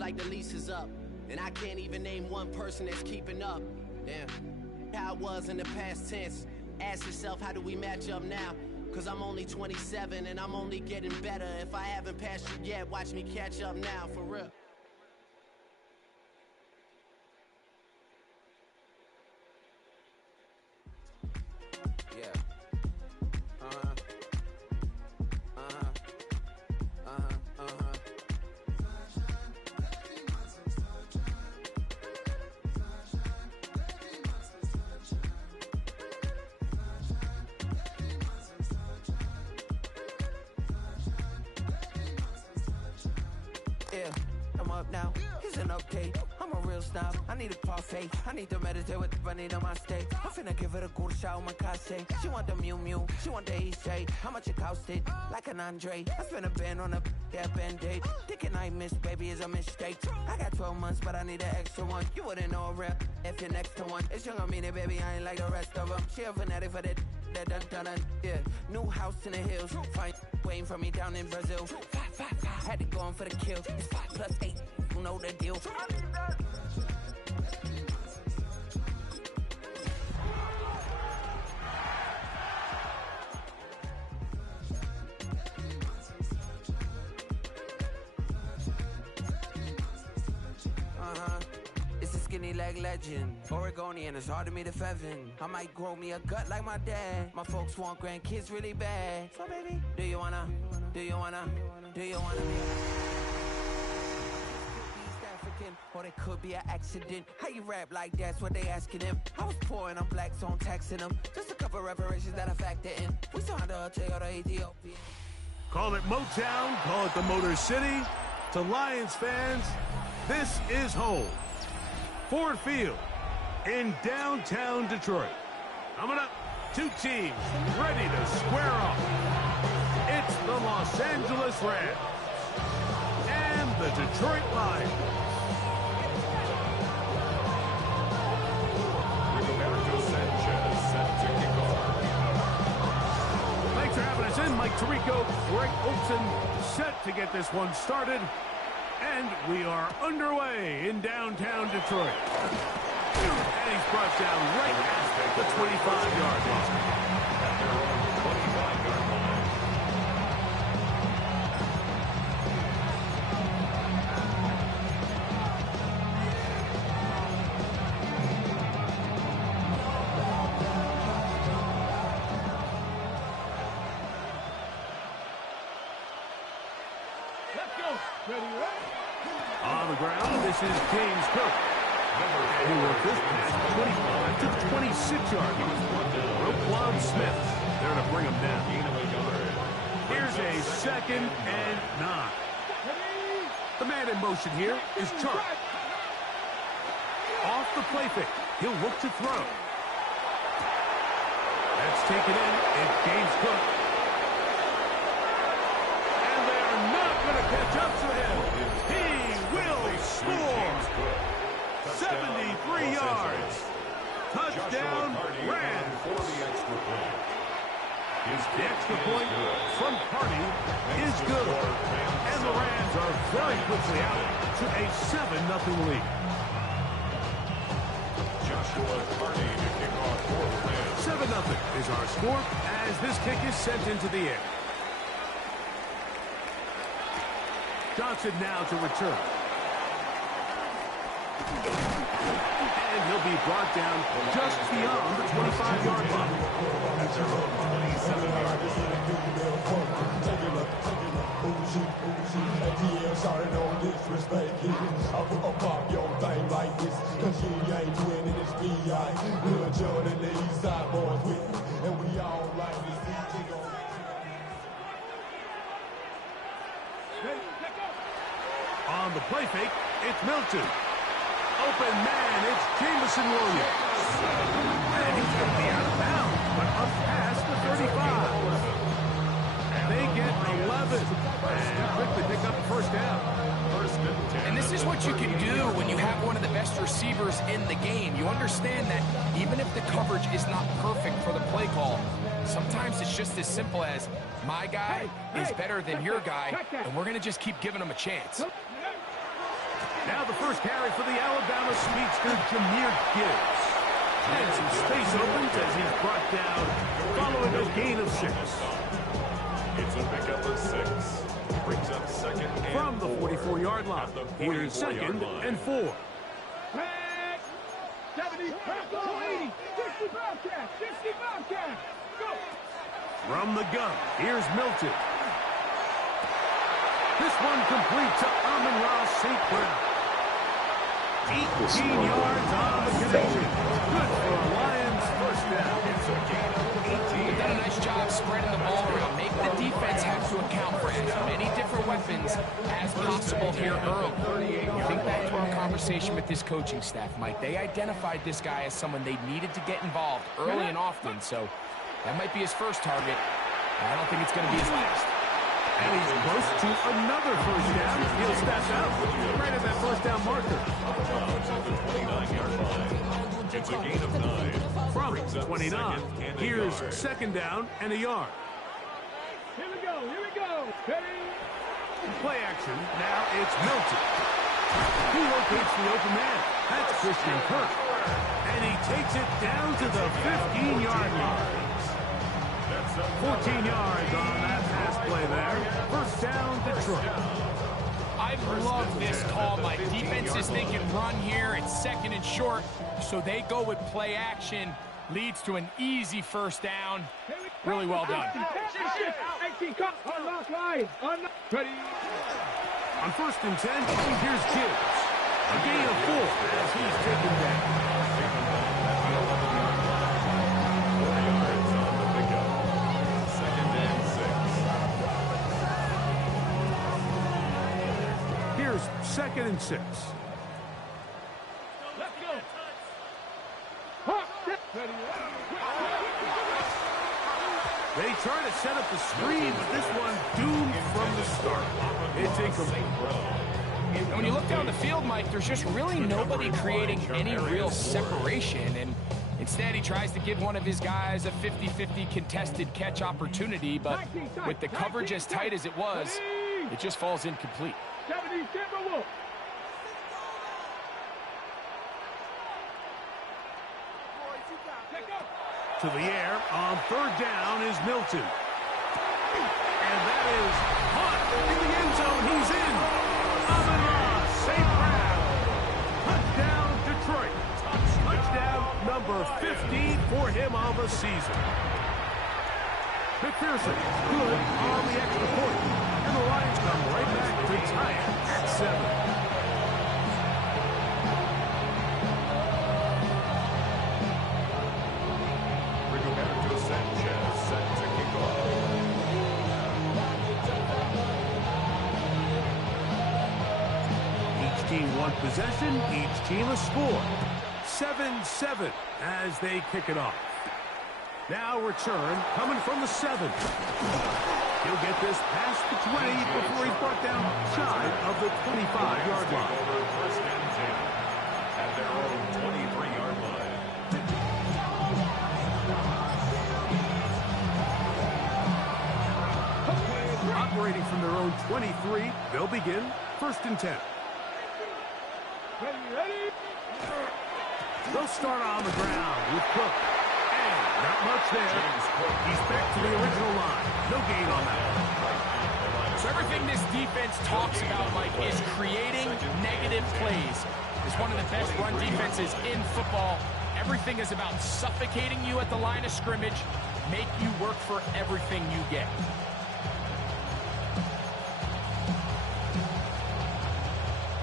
like the lease is up. And I can't even name one person that's keeping up. Damn. How it was in the past tense. Ask yourself, how do we match up now? Cause I'm only 27 and I'm only getting better. If I haven't passed you yet, watch me catch up now, for real. Yeah. Yeah, I'm up now, it's an update. I'm a real snob, I need a parfait. I need to meditate with the bunny on my steak. I'm finna give her a good shot with my case. She want the Mew Mew, she want the EJ. How much it costed? Like an Andre. I spent a band on a band-aid. Thinking I missed, baby, is a mistake. I got 12 months, but I need an extra one. You wouldn't know a rep if you're next to one. It's young on me, baby, I ain't like the rest of them. She a fanatic for that dun. Yeah, new house in the hills. Fine, waiting for me down in Brazil. Had to go on for the kill. It's 5 plus 8. You know the deal. It's a skinny leg legend. Oregonian, it's hard to meet a Fevin. I might grow me a gut like my dad. My folks want grandkids really bad. So baby, do you wanna be East African? Or it could be an accident. How you rap like that's what they asking him. I was poor and I'm black, so I'm taxing them. Just a couple reparations that I factor in. We saw the Toyota Ethiopian. Call it Motown, call it the Motor City. To Lions fans, this is home. Ford Field in downtown Detroit. Coming up, two teams ready to square off. It's the Los Angeles Rams and the Detroit Lions. Roberto Sanchez set to kick off. Thanks for having us in, Mike Tirico, Greg Olson, set to get this one started. And we are underway in downtown Detroit. And he's brought down right at the 25-yard line. At their own 25-yard line. Let's go. Ready, right? On the ground, this is James Cook. He worked this pass 25 to the 26-yard line. Roquan Smith there to bring him down. Here's a 2nd and 9. The man in motion here is Chark. Off the play fake. He'll look to throw. That's taken in. It's James Cook. And they're not going to catch up to him. He will score. 73 yards. Touchdown, Rams. The extra point from Party is good. And the Rams are very quickly out to a 7-0 lead. Joshua Party to kick off for the Rams. 7-0 is our score as this kick is sent into the air. Johnson now to return. And he'll be brought down just beyond the 25-yard line. At their own 27-yard line. On the play fake, it's Milton. Open man, it's Jameson Williams. And he's going to be out of bounds, but up past the 35. They get 11 and quickly pick up the first down. And this is what you can do when you have one of the best receivers in the game. You understand that even if the coverage is not perfect for the play call, sometimes it's just as simple as my guy is better than your guy, and we're going to just keep giving him a chance. first carry for the Alabama speedster, Jahmyr Gibbs. And some space opens as he's brought down following a gain of 6. It's a pickup of 6. Brings up second and From the 44-yard line, here's 2nd and 4. 70, 80, 60 Bobcat, 60 Bobcat, go! From the gun, here's Milton. This one complete to Amon-Ra St. Brown. 18 yards on the connection. Good for a Lions first down. it's a gain of 18. They've done a nice job spreading the ball around. Make the defense have to account for as many different weapons as possible here early. Think back to our conversation with this coaching staff, Mike. They identified this guy as someone they needed to get involved early and often, so that might be his first target. I don't think it's going to be his last. And he's close to another first down. He'll step out right at that first down marker. At the 29-yard line. It's a gain of 9. From Brings up 29, second and a here's yard. 2nd down and a yard. Here we go, ready? Play action, now it's Milton. He locates the open man. That's Christian Kirk. And he takes it down to the 15-yard line. 14 yards on that pass play there. First down, Detroit. I love this call. My defense is thinking run here. It's 2nd and short, so they go with play action. Leads to an easy first down. Really well done. 18, come, unlock line, ready? On 1st and 10, here's Gibbs. A gain of 4 as he's taken down. 4 yards on the pickup. 2nd and 6. Here's 2nd and 6. Let's go. Hawk, ready? They try to set up the screen, but this one doomed from the start. It's incomplete. And when you look down the field, Mike, there's just really nobody creating any real separation. And instead, he tries to give one of his guys a 50-50 contested catch opportunity. But with the coverage as tight as it was, it just falls incomplete. 70, Timberwolf. To the air on 3rd down is Milton. And that is caught in the end zone. He's in. Amon-Ra St. Brown. Touchdown, Detroit. Touchdown number 50 for him on the season. McPherson good on the extra point. And the Lions come right back to tie it at 7. Rigoberto Sanchez set to kick off. Each team one possession, each team a score. 7-7 as they kick it off. Now return coming from the 7. He'll get this past the 20 before he's brought down shy of the 25-yard line. Over 1st and 10 at their own 23-yard line. Operating from their own 23, they'll begin 1st and 10. Ready? They'll start on the ground with Cook. And not much there. He's back to the original line. No gain on that one. So everything this defense talks about, Mike, is creating negative plays. It's one of the best run defenses in football. Everything is about suffocating you at the line of scrimmage, make you work for everything you get.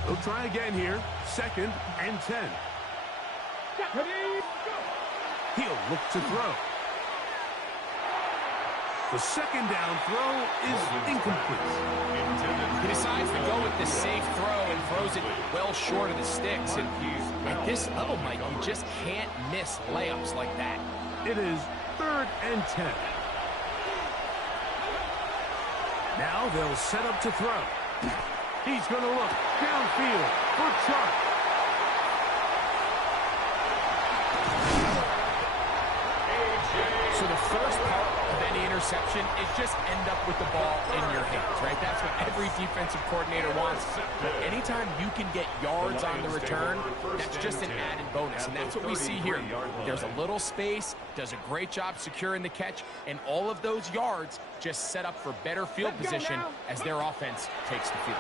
They'll try again here. 2nd and 10. Ready? Go! He'll look to throw. The 2nd down throw is incomplete. He decides to go with the safe throw and throws it well short of the sticks. And at this level, Mike, you just can't miss layups like that. It is 3rd and 10. Now they'll set up to throw. He's going to look downfield for Chark. So the first part of any reception is just end up with the ball in your hands, right? That's what every defensive coordinator wants. But anytime you can get yards on the return, that's just an added bonus. And that's what we see here. There's a little space, does a great job securing the catch, and all of those yards just set up for better field position as their offense takes the field.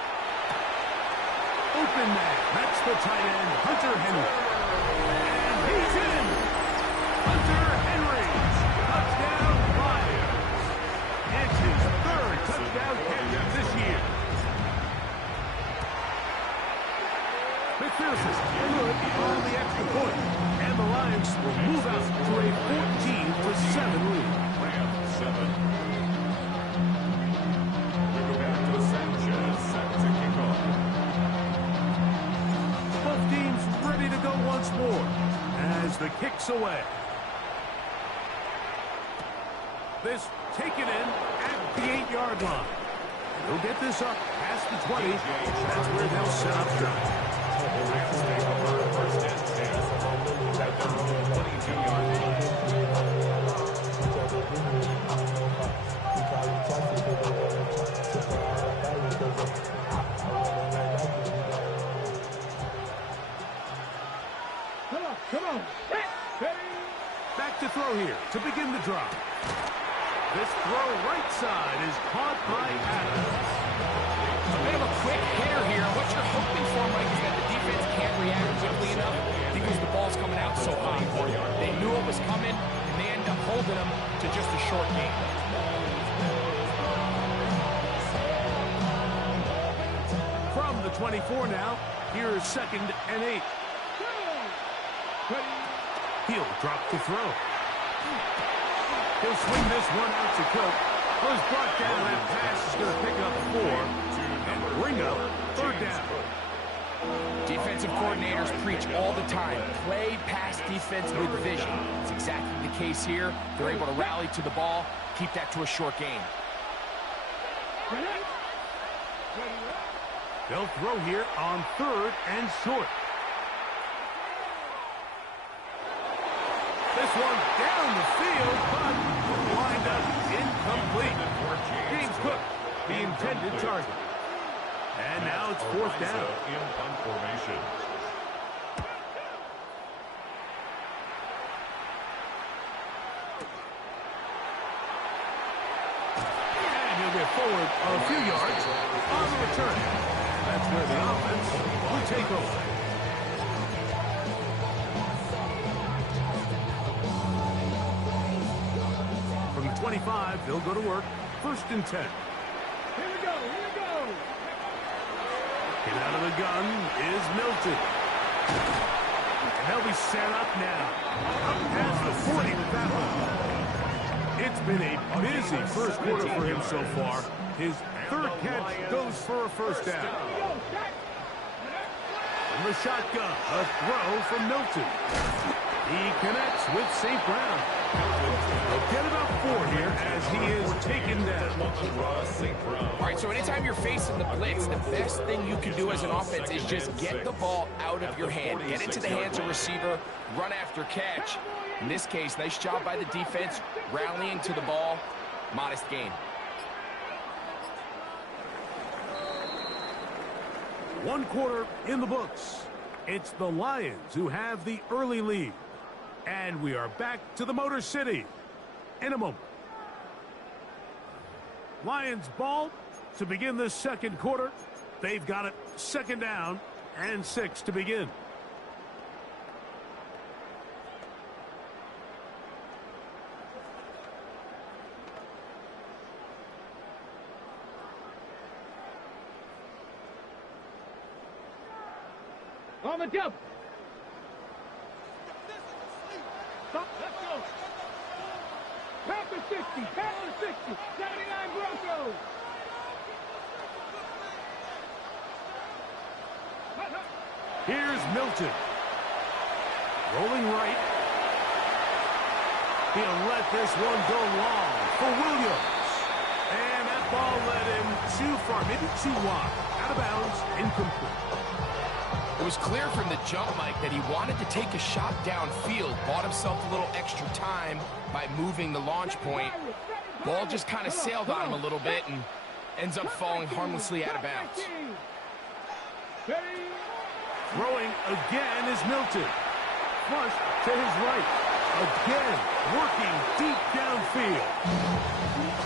Open man. That's the tight end, Hunter Henry. And he's in. Hunter Henry. Touchdown, Lions. It's his third touchdown catch this year. McPherson good on the extra point. And the Lions will move out to a 14-7 lead. Rams 7. We go back to Sanchez set to kick off. Both teams ready to go once more as the kick's away. This taken in at the 8-yard line. They'll get this up past the 20. That's where they'll set up shop. Rams take over first and 10 at their own 22-yard line. Come on. Back to throw here to begin the drive. This throw right side is caught by Adams. A bit of a quick hitter here. What you're hoping for, Mike, is that the defense can't react quickly enough because the ball's coming out so high. They knew it was coming, and they end up holding them to just a short gain. From the 24 now, here's 2nd and 8. He'll drop the throw. He'll swing this one out to Cook. Was brought down. That pass is going to pick up 4 and bring up 3rd down. Defensive coordinators preach all the time, play pass defense with vision. It's exactly the case here. They're able to rally to the ball, keep that to a short gain. They'll throw here on 3rd and short. This one down the field, but lined up incomplete. James Cook, the intended target. And now it's 4th down. In punt formation. And he'll get forward a few yards on the return. That's where the offense will take over. From the 25, they'll go to work. 1st and 10. Here we go. Get out of the gun is Milton. And they'll be set up now. Up past the 40 with that one. It's been a busy first quarter for him so far. His 3rd catch goes for a 1st down. From the shotgun, a throw from Milton. He connects with St. Brown. They'll get about 4 here as he is taken down. All right, so anytime you're facing the blitz, the best thing you can do as an offense is just get the ball out of your hand. Get into the hands of receiver, run after catch. In this case, nice job by the defense, rallying to the ball. Modest gain. One quarter in the books. It's the Lions who have the early lead. And we are back to the Motor City in a moment. Lions ball to begin the 2nd quarter. They've got it 2nd down and 6 to begin. On the jump. Stop. Let's go. Pass the 60. Pass the 60. 79 Broncos. Here's Milton. Rolling right. He'll let this one go long for Williams. And that ball led him too far, maybe too wide. Out of bounds, incomplete. It was clear from the jump, Mike, that he wanted to take a shot downfield, bought himself a little extra time by moving the launch point. Ball just kind of sailed on him a little bit and ends up falling harmlessly out of bounds. Throwing again is Milton. Flush to his right. Again, working deep downfield.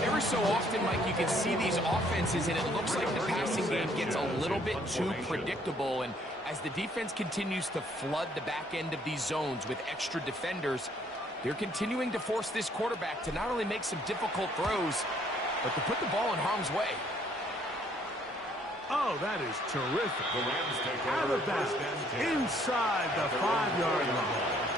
Every so often, Mike, you can see these offenses, and it looks like the passing game gets a little bit too predictable. And as the defense continues to flood the back end of these zones with extra defenders, they're continuing to force this quarterback to not only make some difficult throws, but to put the ball in harm's way. Oh, that is terrific. The Rams take Out over of bounds, first and 10. inside the At their own 5-yard 40-yard line. line.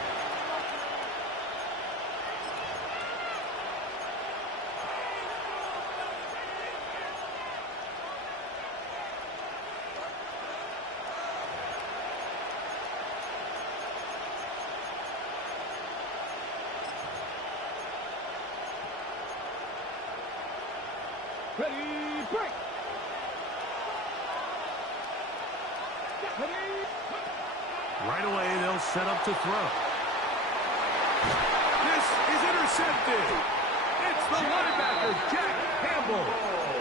Ready, break. Ready. Right away, they'll set up to throw. This is intercepted. It's the linebacker, Jack Campbell.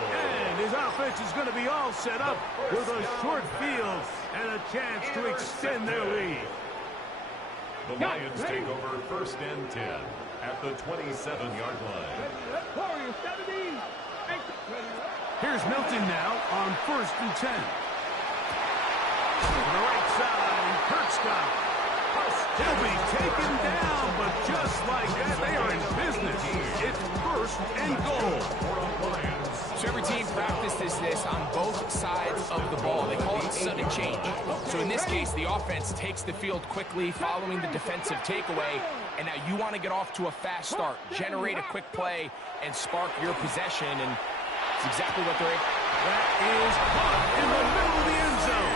And his offense is going to be all set up with a short field and a chance to extend their lead. The Lions take over first and 10 at the 27-yard line. Warriors 70. Here's Milton now on first and 10. To the right side, Kurt Scott. He'll be taken down, but just like that, they are in business. It's first and goal. So every team practices this on both sides of the ball. They call it sudden change. So in this case, the offense takes the field quickly following the defensive takeaway, and now you want to get off to a fast start, generate a quick play, and spark your possession, and it's exactly what they're able. That is caught in the middle of the end zone.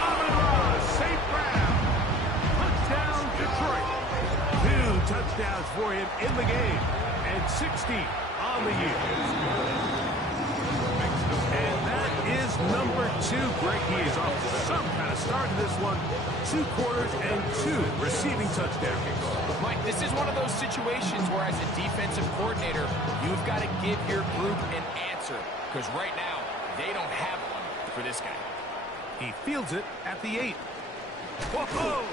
Amon-Ra St. Brown. Touchdown, Detroit. 2 touchdowns for him in the game, and 60 on the year. And that is number 2. Greg, he is off to some kind of start in this one. 2 quarters and 2 receiving touchdowns. Mike, this is one of those situations where as a defensive coordinator, you've got to give your group an answer, because right now, they don't have one for this guy. He fields it at the 8. Whoa!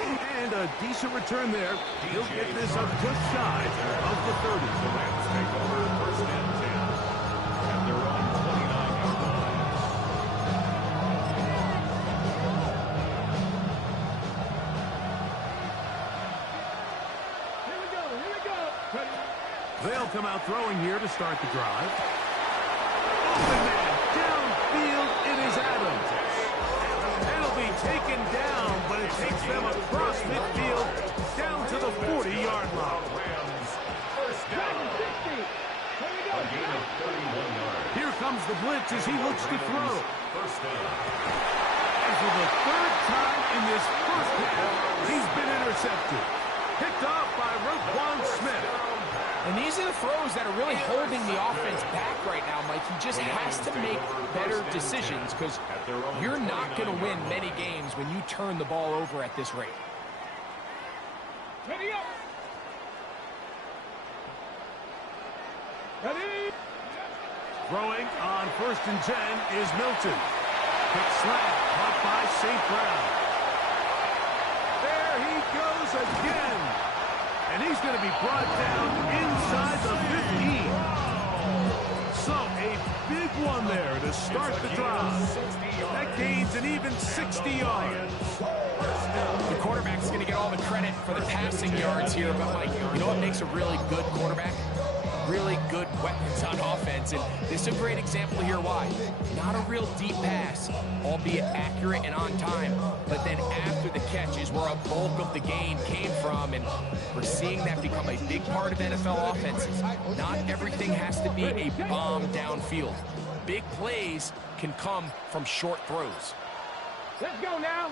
And a decent return there. He'll get this up just shy of the 30. The Rams take over first and 10 at their own 29-yard line. Here we go. Here we go. Ready. They'll come out throwing here to start the drive. Open man, downfield, it is Adams. It'll be taken down, but it takes them across midfield down to the 40-yard line. Rams first down. 60. Here we go. A gain of 31 yards. Here comes the blitz as he looks to throw. First down. And for the 3rd time in this first half, he's been intercepted. Picked off by Roquan Smith. And these are the throws that are really holding the offense back right now, Mike. He just has to make better decisions, because you're not going to win many games when you turn the ball over at this rate. Ready up. Ready. Throwing on first and 10 is Milton. Quick slant, caught by St. Brown. There he goes again. And he's going to be brought down inside the 15. So a big one there to start the drive. That gains an even 60 yards. The quarterback's going to get all the credit for the passing yards here, but Mike, you know what makes a really good quarterback? Really good weapons on offense, and this is a great example here why. Not a real deep pass, albeit accurate and on time, but then after the catch is where a bulk of the gain came from, and we're seeing that become a big part of NFL offenses. Not everything has to be a bomb downfield. Big plays can come from short throws. Let's go now.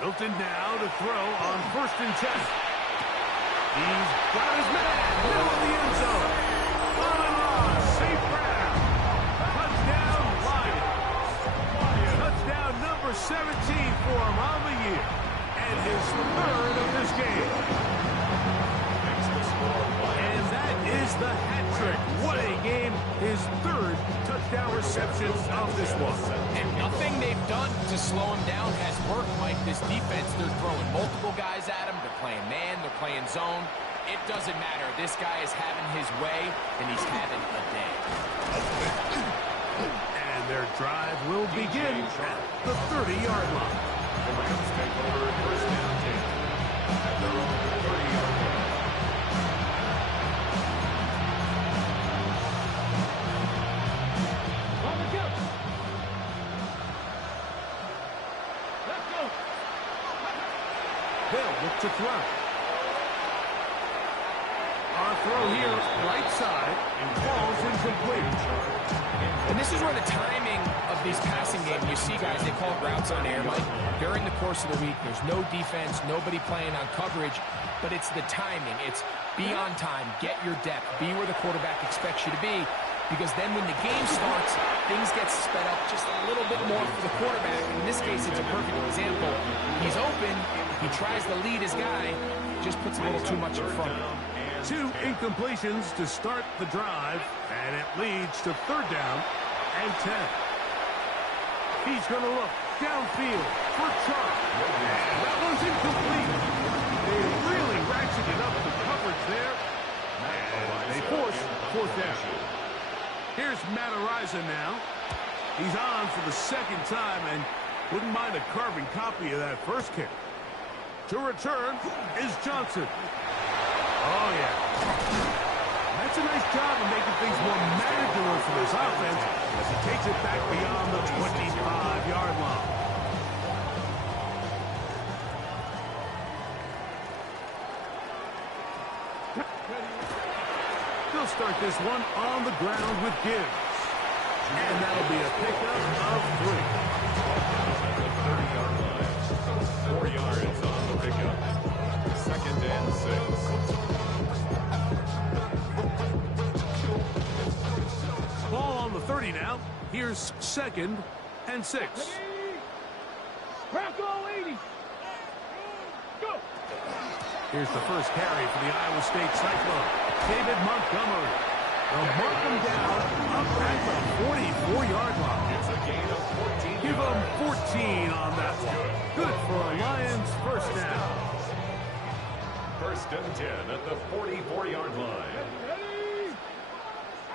Milton now to throw on first and 10. He's got his man, middle of the end zone. Amon-Ra St. Brown. Touchdown, Lions. Touchdown number 17 for him on the year. And his 3rd of this game. And that is the hat trick. What a game. His third touchdown reception of this one. And nothing they've done to slow him down has worked, Mike. This defense, they're throwing multiple guys at him. They're playing man. They're playing zone. It doesn't matter. This guy is having his way, and he's having a day. And their drive will begin at the 30-yard line. The Rams take over first down 10 at their own 30-yard line. On the go. Let's go. They'll look to throw. Our throw here, right side, falls incomplete. And this is where the timing of these passing games, you see guys, they call routes on air, Mike. During the course of the week, there's no defense, nobody playing on coverage, but it's the timing. It's be on time, get your depth, be where the quarterback expects you to be, because then when the game starts, things get sped up just a little bit more for the quarterback. In this case, it's a perfect example. He's open, he tries to lead his guy, just puts a little too much in front of him. 2 incompletions to start the drive, and it leads to third down and 10. He's going to look downfield for Chark. That one's incomplete. They really ratcheted up the coverage there, and they force fourth down. Here's Matt Araiza now. He's on for the second time and wouldn't mind a carbon copy of that first kick. To return is Johnson. Oh, yeah. That's a nice job of making things more manageable for this offense as he takes it back beyond the 25-yard line. They'll start this one on the ground with Gibbs. And that'll be a pickup of 3. 30-yard line. 4 yards on the pickup. Second and 6. Ball on the 30 now. Here's second and 6. Bronco 80. Go. Here's the first carry for the Iowa State Cyclone. David Montgomery. They'll mark him down up at the 44-yard line. It's a gain of 14. Give them 14 on that one. Good for a Lions first down. First and 10 at the 44-yard line.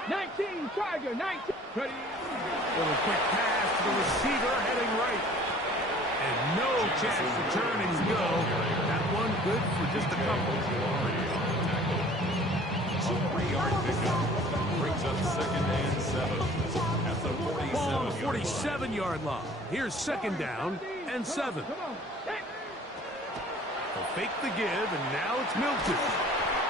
19, Tiger, 19. Ready. Little quick pass to the receiver heading right. And no chance to turn and go. That one good for just a couple. 3-yard pickup brings up second and 7 at the 47-yard Ball on the line. 47-yard line. Here's second down and 7. Come on. Hey. They'll fake the give, and now it's Milton.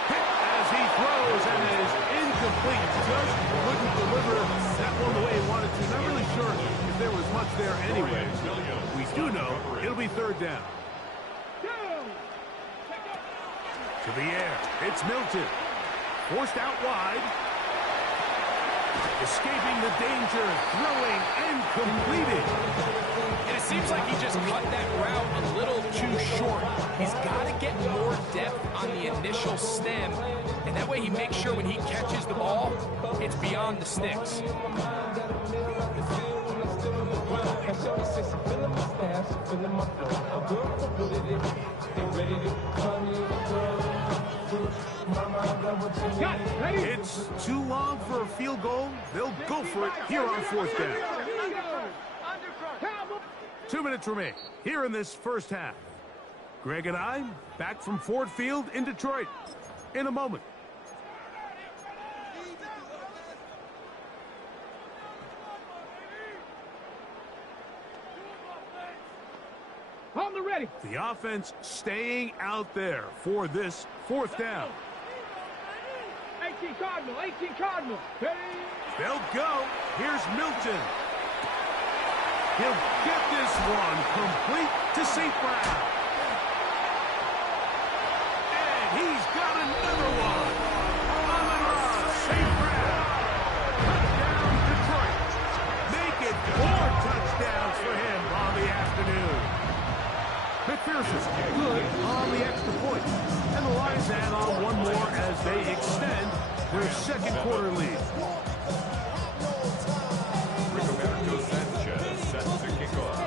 Hit as he throws, and it is incomplete. Just couldn't deliver that one the way he wanted to. Not really sure if there was much there anyway. We do know it'll be third down. To the air. It's Milton. Forced out wide. Escaping the danger. Throwing and completing. And it seems like he just cut that route a little too short. He's got to get more depth on the initial stem, and that way he makes sure when he catches the ball, it's beyond the sticks. It's too long for a field goal. They'll go for it here on fourth down. 2 minutes remain here in this first half. Greg and I back from Ford Field in Detroit in a moment. On the ready. The offense staying out there for this fourth down. 18 Cardinal, 18 Cardinal. Ready. They'll go. Here's Milton. He'll get this one complete to St. Brown. And he's got another one. Amon-Ra St. Brown. Touchdown Detroit. Make it 4 touchdowns for him on the afternoon. McPherson, good on the extra point. And the Lions add on one more as they extend their second quarter lead. Roberto Sanchez set to kick off.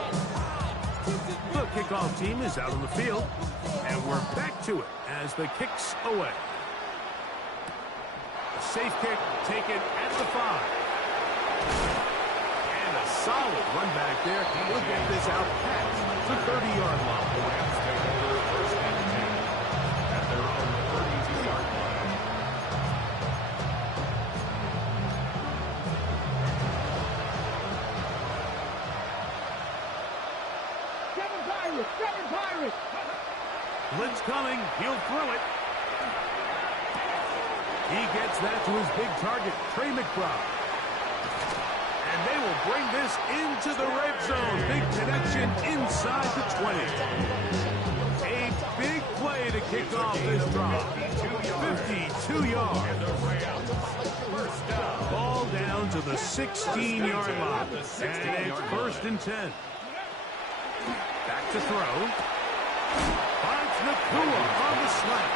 The kickoff team is out on the field, and we're back to it as the kick's away. A safe kick taken at the 5. And a solid run back there. He'll get this out past the 30-yard line. The Rams take over first and 10 at their own 32-yard line. Seven Pirates! Blitz coming. He'll throw it. He gets that to his big target, Trey McBride. And they will bring this into the red zone. Big connection inside the 20. A big play to kick off this drive. 52 yards. Ball down to the 16-yard line. And it's first and 10. Back to throw. Finds Nakua on the slant.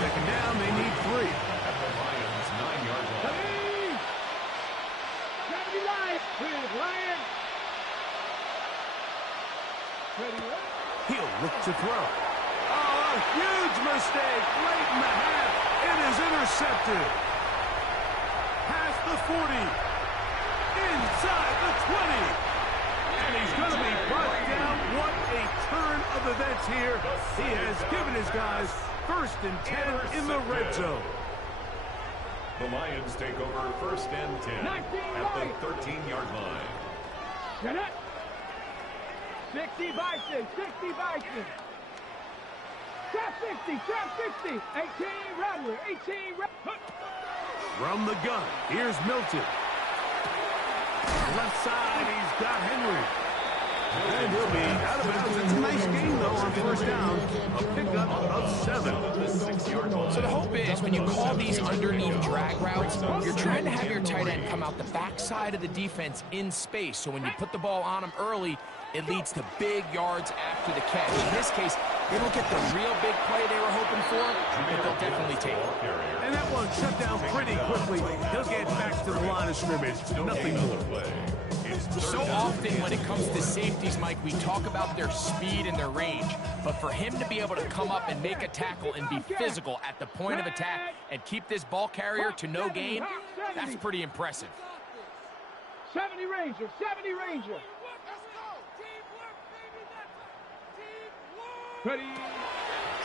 Second down, they need 3. At the Lions' 9-yard line. 70 Lions! Lions! He'll look to throw. Oh, a huge mistake late in the half. It is intercepted. Past the 40. Inside the 20. And he's going to be brought down. What a turn of events here. He has given his guys first and 10 in the red zone. The Lions take over first and 10 at the 13-yard line. Get it! 60 Bison! 60 Bison! Trap 60! 18 Rattler! 18 Rattler! From the gun, here's Milton. Left side, he's got Henry. And he'll be out of bounds. It's a nice game, though, on first down. A pickup of 7. So the hope is when you call these underneath drag routes, you're trying to have your tight end come out the backside of the defense in space. So when you put the ball on him early, it leads to big yards after the catch. In this case, they don't get the real big play they were hoping for, but they'll definitely take it. And that one shut down pretty quickly. He'll get back to the line of scrimmage. Nothing more. So often when it comes to safeties, Mike, we talk about their speed and their range. But for him to be able to come up and make a tackle and be physical at the point of attack and keep this ball carrier to no gain, that's pretty impressive. 70 Ranger! 70 Ranger! Ready?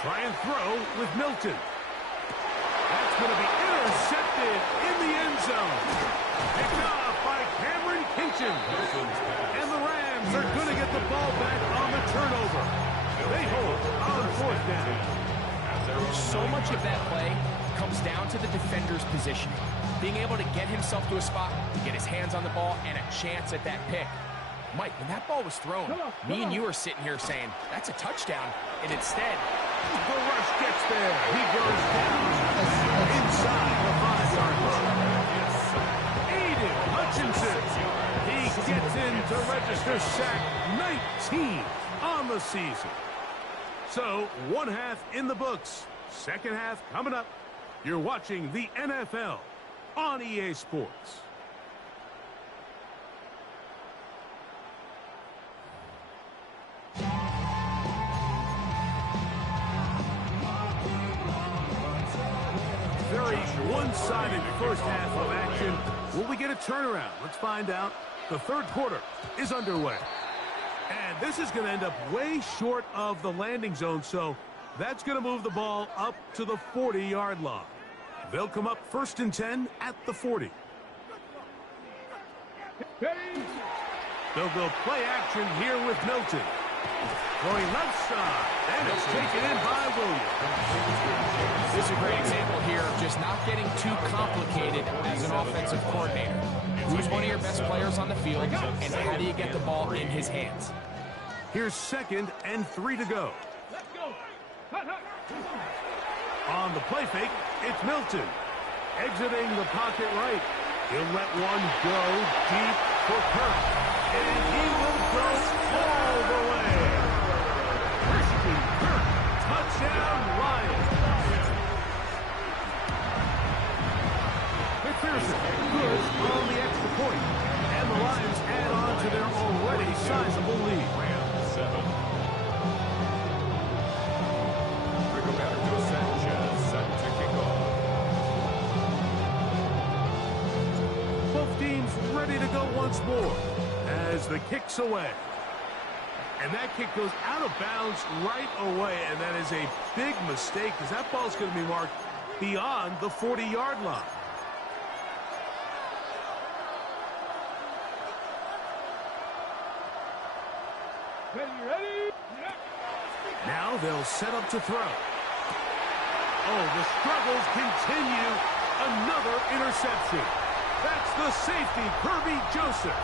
Try and throw with Milton. That's going to be intercepted in the end zone. Picked off by Cameron Kinchin. And the Rams are going to get the ball back on the turnover. They hold on fourth down. So much of that play comes down to the defender's positioning. Being able to get himself to a spot, to get his hands on the ball, and a chance at that pick. Mike, when that ball was thrown, me and you are sitting here saying, that's a touchdown. And instead, the rush gets there. He goes down inside the 5-yard line. Aiden Hutchinson. He gets in to register sack 19 on the season. So, one half in the books. Second half coming up. You're watching the NFL on EA Sports. Very one-sided first half of action. Will we get a turnaround? Let's find out. The third quarter is underway. And this is going to end up way short of the landing zone, so that's going to move the ball up to the 40-yard line. They'll come up first and 10 at the 40. They'll go play action here with Milton. Going left side, and it's taken in by Williams. this is a great example here of just not getting too complicated as an offensive coordinator. Who's one of your best players on the field, and how do you get the ball in his hands? Here's 2nd and 3 to go. On the play fake, it's Milton. Exiting the pocket right. He'll let one go deep for Kirk. And he will go all the way. Christian Kirk, touchdown Lions. McPherson, good on the extra point. And the Lions add on to their already sizable lead. Rams 7. Rigoberto Sanchez set to kick off. Both teams ready to go once more as the kick's away. And that kick goes out of bounds right away, and that is a big mistake because that ball's going to be marked beyond the 40-yard line. Ready? Yep. Now they'll set up to throw. Oh, the struggles continue. Another interception. That's the safety, Kirby Joseph.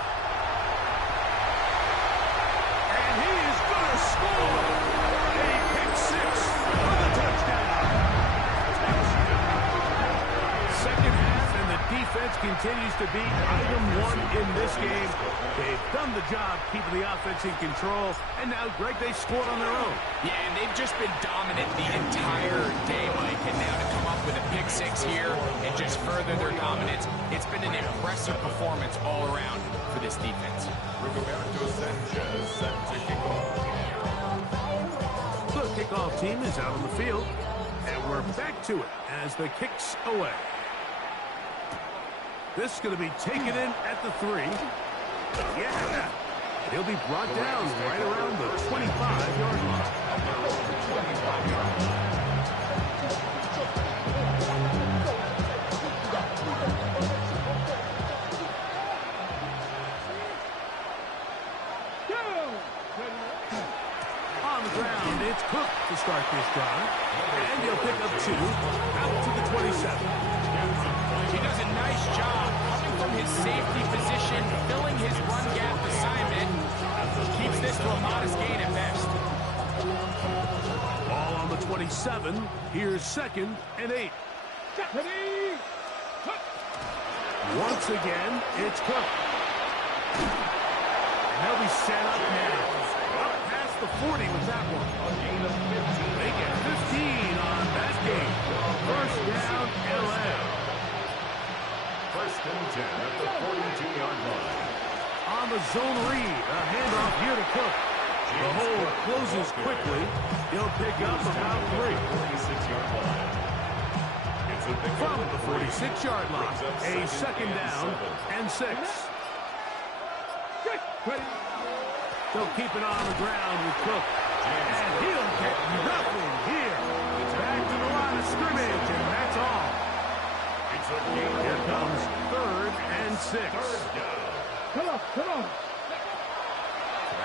And he is going to score. A pick six for the touchdown. Second half, and the defense continues to be item one in this game. They've done the job keeping the offense in control, and now, Greg, they scored on their own. Yeah, and they've just been dominant the entire day, Mike, and now to come up with a pick six here and just further their dominance, it's been an impressive performance all around for this defense. Rigoberto Sanchez set to kick off. The kickoff team is out on the field, and we're back to it as the kick's away. This is going to be taken in at the 3. Yeah. He'll be brought down right around the 25-yard line. On the ground, it's Cook to start this drive. And he'll pick up 2 out to the 27. He does a nice job coming from his safety position, filling his run gap assignment. Keeps this to a modest gain at best. Ball on the 27. Here's 2nd and 8. Ready? Once again, it's Cook. And they'll be set up now. Up past the 40 with that one. They get 15 on that game. First down, L.A. First and 10 at the 42-yard line. On the zone read, a handoff here to Cook. The hole closes quickly. He'll pick up about 3. 46-yard line. It's a big From the 46-yard line, a second down and 6. They'll keep it on the ground with Cook. And he'll get nothing here. Back to the line of scrimmage, and that's all. Here comes 3rd and 6. Come on.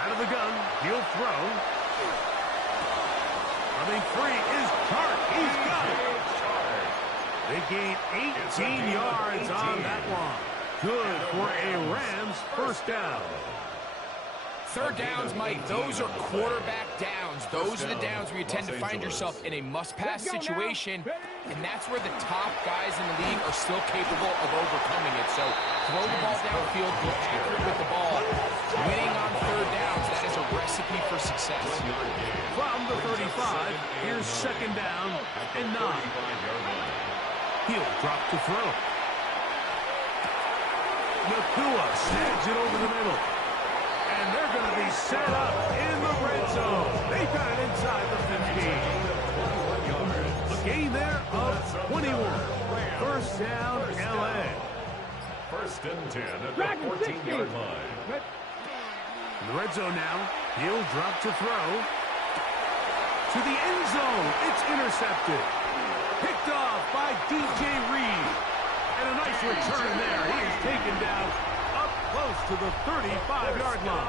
Out of the gun, he'll throw. Running free is Chark. He's got it. They gain 18 yards on that one. Good for a Rams first down. Third downs, Mike, those are quarterback downs. Those are the downs where you tend to find yourself in a must-pass situation, and that's where the top guys in the league are still capable of overcoming it. So throw the ball downfield, be accurate with the ball. Winning on third downs, that is a recipe for success. From the 35, here's 2nd down and 9. He'll drop to throw. Nakua snags it over the middle. And they're going to be set up in the red zone. They've got it inside the 15. A gain there of 21. First down, L.A. First and 10 at the 14-yard line. In the red zone now, he'll drop to throw. To the end zone, it's intercepted. Picked off by D.J. Reed. And a nice return there. He is taken down up close to the 35-yard line.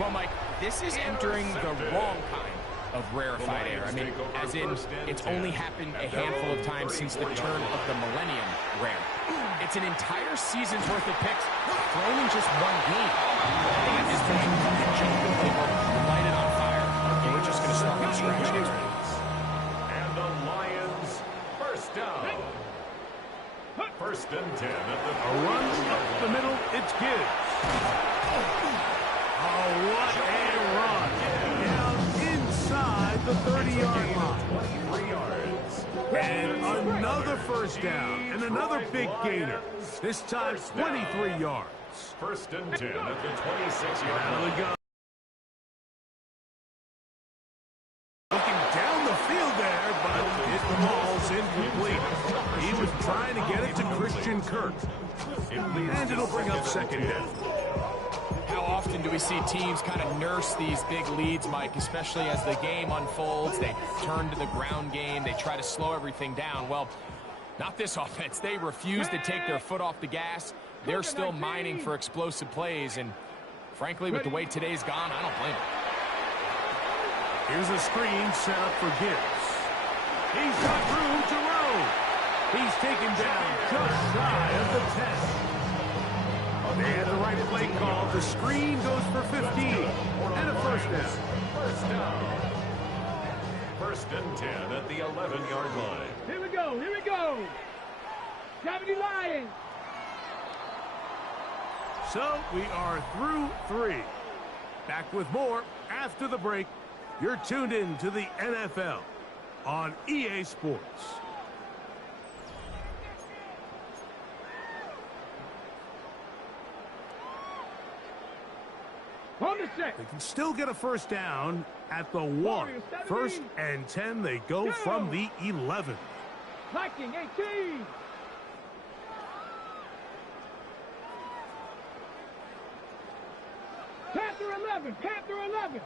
Well, Mike, this is entering the wrong kind of rarefied air. I mean, as in, it's only happened a handful of times since the turn of the millennium ramp. It's an entire season's worth of picks thrown in just one game. I think at this point, the Gentleman playbook lighted on fire, and we're just going to start from scratch here. And the Lions first down. First and 10 at the A run up the middle, it's Gibbs. Oh, what a run. Down inside the 30-yard line. 23 yards. And another first down, and another big gainer. This time, 23 yards. First and 10 at the 26-yard Out of line. the gun. Looking down the field there, but the ball's incomplete. He was trying to get it to Christian Kirk. And it'll bring up second down. How often do we see teams kind of nurse these big leads, Mike, especially as the game unfolds? They turn to the ground game. They try to slow everything down. Well, not this offense. They refuse to take their foot off the gas. They're still mining for explosive plays. And frankly, with the way today's gone, I don't blame them. Here's a screen set up for Gibbs. He's got room to roam. He's taken down just shy of the 10. They had the right play call. The screen goes for 15. And a first down. First down. First and 10 at the 11-yard line. Here we go. Here we go. Deputy Lions. So we are through 3. Back with more after the break. You're tuned in to the NFL on EA Sports. On the set. They can still get a first down at the 1. First and 10, they go from the 11. Viking 18. Panther 11. Panther 11.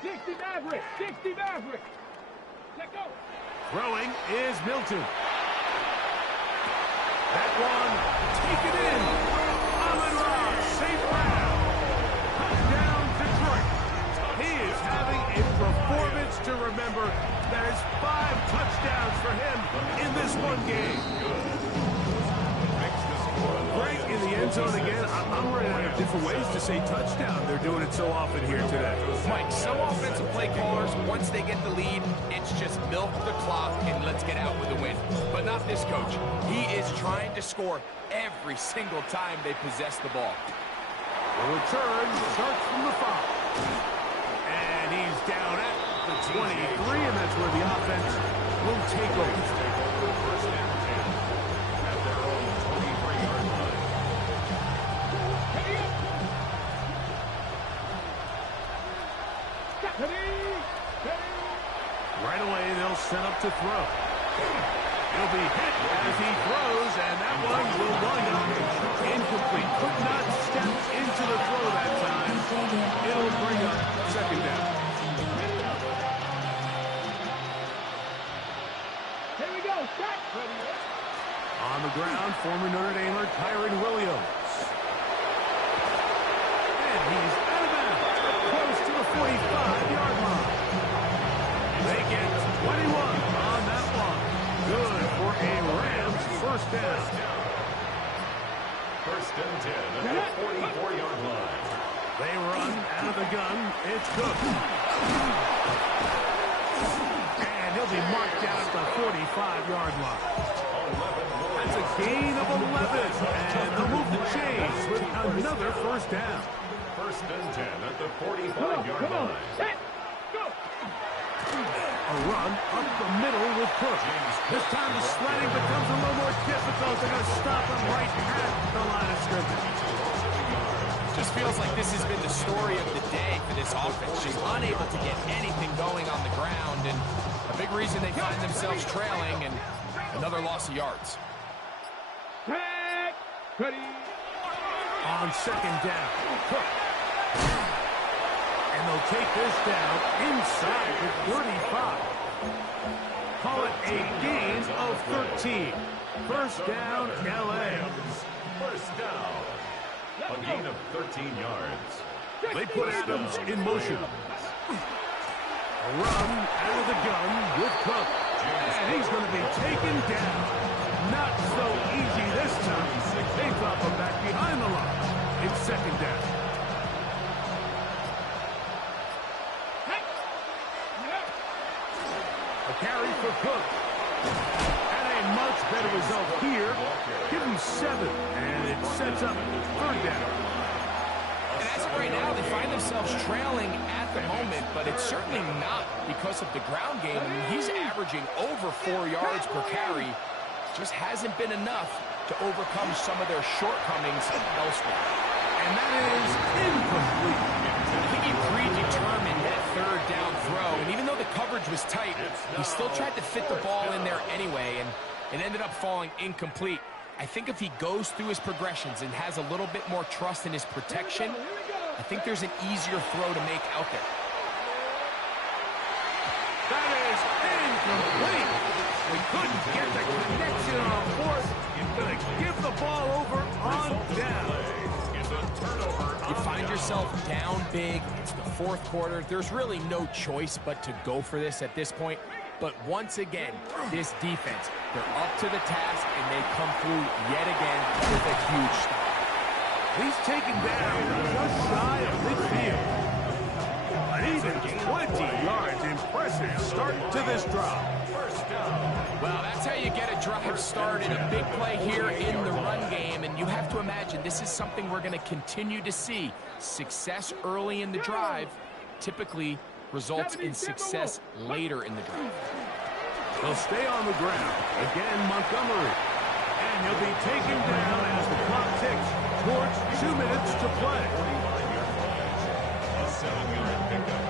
60 Maverick. 60 Maverick. Let go. Throwing is Milton. That one taken in. Amon-Ra, St. Brown. Touchdown, Detroit. He is having a performance to remember. There's 5 touchdowns for him in this one game. Greg in the end zone again. I'm running out of different ways to say touchdown. They're doing it so often here today. Mike, some offensive play callers, once they get the lead, it's just milk the clock and let's get out with a win. But not this coach. He is trying to score every single time they possess the ball. The return starts from the 5. And he's down at the 23, and that's where the offense will take over. First and 10 at their own 23-yard line. Right away, they'll set up to throw. He'll be hit as he throws, and that one will wind up incomplete. Could not step into the throw that time. It'll bring up second down. Here we go. Set. On the ground, former Notre Damer Kyren Williams. And he's out of bounds, close to the 45-yard line. They get 21 on that one. Good for a Rams first down. First and 10 at the 44-yard line. They run out of the gun. It's Cook. And he'll be marked down at the 45-yard line. That's a gain of 11. And they'll move the chains with another first down. First and 10 at the 45-yard line. Set. Go. A run up the middle with Cook. This time the sledding becomes a little more difficult. They're going to stop him right at the line of scrimmage. Just feels like this has been the story of the day for this offense. Just unable to get anything going on the ground, and a big reason they find themselves trailing and another loss of yards. Set. Ready. On second down, Cook. And they'll take this down inside the 35. Call it a gain of 13. First down, L.A. First down. A gain of 13 yards. They put Adams in motion. A run out of the gun with Cook. And he's going to be taken down. Not so easy this time. They drop him back behind the line. It's second down. A carry for Cook. And a much better result here. Give them 7, and it sets up 3rd down. And as of right now, they find themselves trailing at the moment, but it's certainly not because of the ground game. I mean, he's averaging over 4 yards per carry. Just hasn't been enough to overcome some of their shortcomings elsewhere. And that is incomplete. I think he predetermined that 3rd down throw, and even though the coverage was tight, he still tried to fit the ball in there anyway, and it ended up falling incomplete. I think if he goes through his progressions and has a little bit more trust in his protection, I think there's an easier throw to make out there. That is incomplete. We couldn't get the connection on 4th. He's going to give the ball over on down. You find yourself down big. It's the 4th quarter. There's really no choice but to go for this at this point. But once again, this defense, they're up to the task, and they come through yet again with a huge stop. He's taken down just shy of midfield. An even 20 yards. Impressive start to this drive. Well, that's how you get a drive started. A big play here in the run game, and you have to imagine this is something we're going to continue to see. Success early in the drive typically results in success later in the drive. He'll stay on the ground. Again, Montgomery. And he'll be taken down as the clock ticks towards 2 minutes to play. A 7-yard pickup.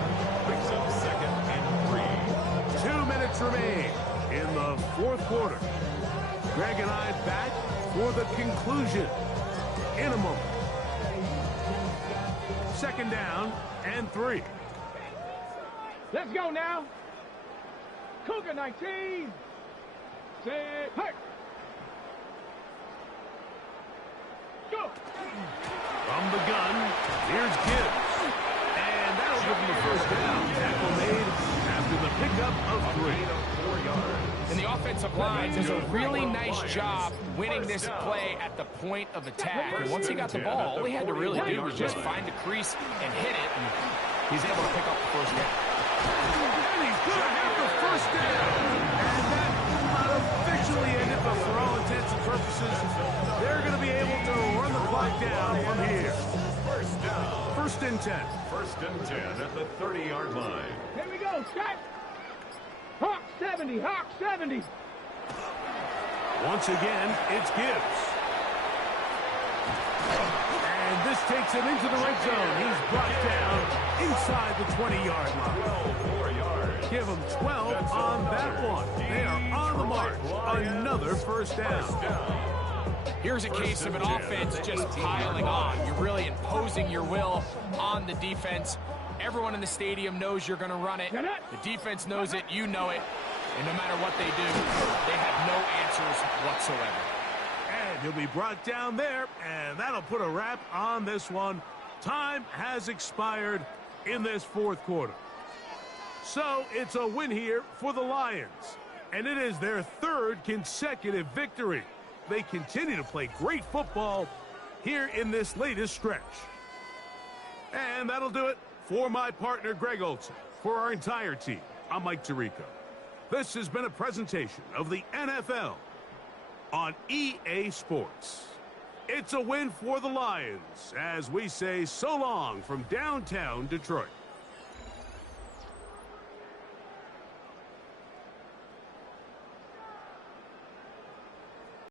Brings up 2nd and 3. 2 minutes remain in the 4th quarter. Greg and I back for the conclusion in a moment. 2nd down and 3. Let's go now. Cougar 19. Set. Hey. Go. From the gun, here's Gibbs. And that'll give him the 1st down. Tackle made after the pickup of 3. And the offensive line does a really nice job winning this play at the point of attack. And once he got the ball, all he had to really do was just find the crease and hit it, and he's able to pick up the 1st down. And he's going to have the 1st down. And that not officially ended, but for all intents and purposes, they're going to be able to run the clock down from here. 1st down. 1st and 10. 1st and 10 at the 30-yard line. Here we go, set. Hawk 70, Hawk 70. Once again, it's Gibbs. And this takes him into the red zone. He's brought down inside the 20-yard line. 4 yards. Give him 12 on that one. They are on the mark. Another 1st down. Here's a case of an offense just piling on. You're really imposing your will on the defense. Everyone in the stadium knows you're going to run it. The defense knows it. You know it. And no matter what they do, they have no answers whatsoever. And he'll be brought down there, and that'll put a wrap on this one. Time has expired in this 4th quarter. So it's a win here for the Lions, and it is their 3rd consecutive victory. They continue to play great football here in this latest stretch. And that'll do it for my partner, Greg Olson. For our entire team, I'm Mike Tirico. This has been a presentation of the NFL on EA Sports. It's a win for the Lions as we say so long from downtown Detroit.